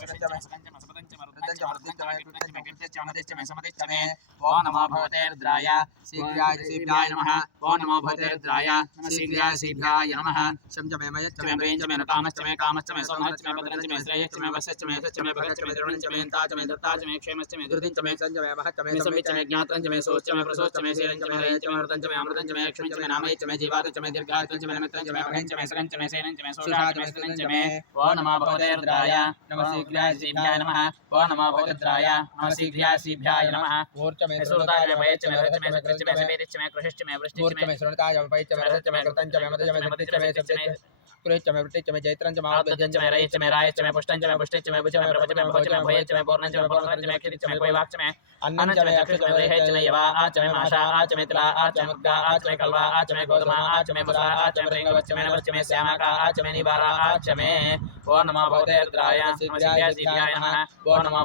Cái 面 चमे ओ नमो भवतेर्द्राय शीघ्राय सीभ्याय नमः ओ नमो भवतेर्द्राय शीघ्राय सीभ्याय नमः शं चमे मय चमे प्रेम चमे नतामः चमे कामः चमे सोमः चमे भद्रं चमे श्रेयः चमे वश्यः चमे सः चमे भगः चमे द्रोणं चमे ता चमे दत्ता चमे क्षेमः चमे दुर्दिं चमे सञ्जमे वः चमे समित चमे ज्ञात्रं चमे सोच चमे प्रसोच चमे शीलं चमे हयं चमे व्रतं चमे अमृतं चमे क्षमं चमे नामये चमे जीवात् चमे दीर्घार्थं चमे नमित्रं चमे भगं चमे सरं चमे शैलं चमे सोषा चमे स्त्रं चमे ओ नमः भवतेर्द्राय नमः शीघ्राय सीभ्याय नमः ओ नमः नमो भगद्राय नमः शीघ्रासीभ्याय नमः मूर्चमे सुरताय वयचमे रचमे सकृचमे समेरिचमे कृषिचमे वृष्टिचमे सुरताय वयचमे रचमे कृतंचमे मदचमे समेरिचमे सकृचमे कृषिचमे वृष्टिचमे जैत्रंचमे आवदचमे रयचमे रायचमे पुष्टंचमे पुष्टिचमे भुजमे प्रभचमे भवचमे भयचमे पूर्णचमे पूर्णचमे कृतिचमे कोयवाक्षमे अन्नचमे अक्षचमे रेहचमे यवा आचमे माषा आचमे तिला आचमे मुद्गा आचमे कलवा आचमे गोधमा आचमे मुसा आचमे रेंगवचमे नवचमे श्यामका आचमे निवारा आचमे ओ नमः भगवते रुद्राय नमः शिवाय नमः ओ नमः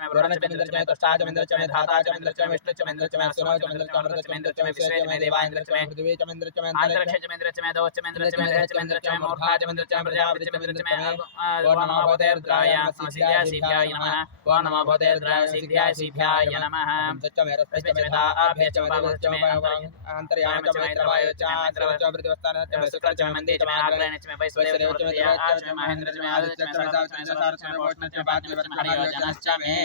चमे ब्रोरण चमेंद्र चमे त्वष्टा चमेंद्र चमे धाता चमेंद्र चमे विष्णु चमेंद्र चमे सुरव चमेंद्र चमेंद्र चमेंद्र चमे विश्व चमे देवांद्र चमे पृथ्वी चमेंद्र चमे अंतरिक्ष चमेंद्र चमे दव चमेंद्र चमे ग्रह चमेंद्र चमे मूर्धा चमेंद्र चमे प्रजापति चमेंद्र चमे ओ नमः भवते रुद्राय सीध्याय सीध्याय नमः ओ नमः भवते रुद्राय सीध्याय सीध्याय नमः चमे रस्मे चमे दा अभ्य चमे दव चमे अंतर्याम चमे त्रवाय चमे त्रव चमे प्रतिवस्थान चमे शुक्र चमे मंदे चमे आग्रह चमे वैश्वेश्वर चमे महेंद्र चमे आदित्य चमे सार चमे सार चमे वोष्ण चमे पाद चमे हरि जनश्च मे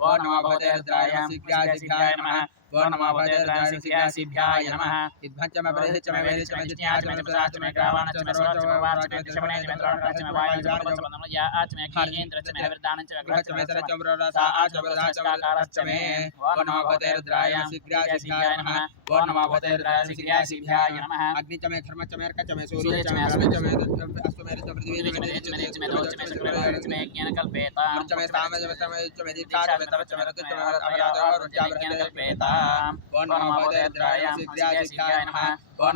ओ नमो भगवते रुद्राय शीघ्राय शीघ्राय नमः। वो नमोभ्याय नमः। विध्वच्चम प्रदेशचम वेदचम जिज्ञाचम प्रसाचम ग्रावाणचम रोचम वाचम दशमणेचम त्राणचम वायुजानचम नमया आचम खीनेन्द्रचम वृदानचम ग्रहचम सरचम रसा आचम रसाचम कारचम वो नमो भवते रुद्राय सिद्ध्याय सिद्ध्याय नमः वो नमो भवते रुद्राय सिद्ध्याय सिद्ध्याय नमः अग्निचम धर्मचम अर्कचम सूर्यचम अश्वचम अश्वमेरचम पृथ्वीचम देचम दोचम शुक्रचम ज्ञानकल्पेता चम सामजम समयचम दीक्षाचम तपचम रतचम अपराधो रुचाम ज्ञानकल्पेता ఓ నమో భగవతే రుద్రాయ శీఘ్రాయ శీఘ్రాయ నమః ఓ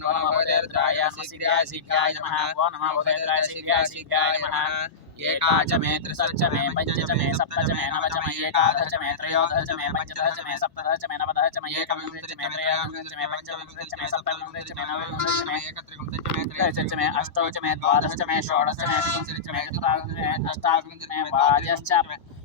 నమో रुद्राय सिद्ध्याय सिद्ध्याय नमः। वो नमः भूतेन्द्राय सिद्ध्याय सिद्ध्याय नमः। एकाच मे त्रिसच मे पञ्चच मे सप्तच मे नवच मे एकादश मे त्रयोदश मे पञ्चदश मे सप्तदश मे नवदश मे एकविंशति मे त्रयोविंशति मे पञ्चविंशति मे सप्तविंशति मे नवविंशति मे एकत्रिंशति मे त्रयश्च मे अष्टौ च मे द्वादश च मे षोडश मे विंशति च मे चतुर्विंशति मे अष्टाविंशति मे वाजश्च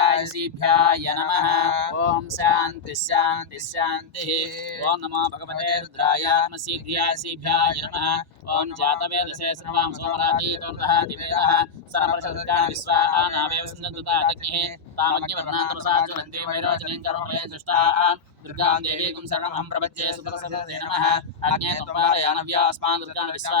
రుద్రాయసీభ్యాయ నమ. ఓం శాంతి శాంతి శాంతి. ఓం నమో భగవతే రుద్రాయాత్మశీఘ్రియాసీభ్యాయ నమ. ఓం జాతవేదసే సర్వాం సోమరాతీతోర్ధ దివేద సరపరశుకాణ విశ్వా నావేవ సందంతుత అగ్నిః. తామగ్నివర్ణాంతరసాచురంతే వైరోచనం కర్మలే సృష్టా దుర్గాం దేవీకుం శరణమహం ప్రపంచే సుతరసే నమ. అగ్నే త్వపాలయానవ్యాస్మాన్ దుర్గాన్ విశ్వా.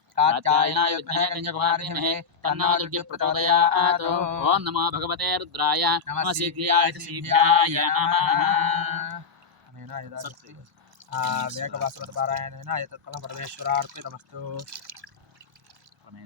లోకహిమాలయంతాం కాత్యాయనాయుధ్మహే కన్యకుమారీమహే తన్నో దుర్గి ప్రచోదయాత్ ఓం నమో భగవతే రుద్రాయ నమ శీఘ్రాయ శ్రీభ్యాయ నమః సత్యం. వేగవాసవత పారాయణేన ఎతత్ఫలం పరమేశ్వరార్పితమస్తు मे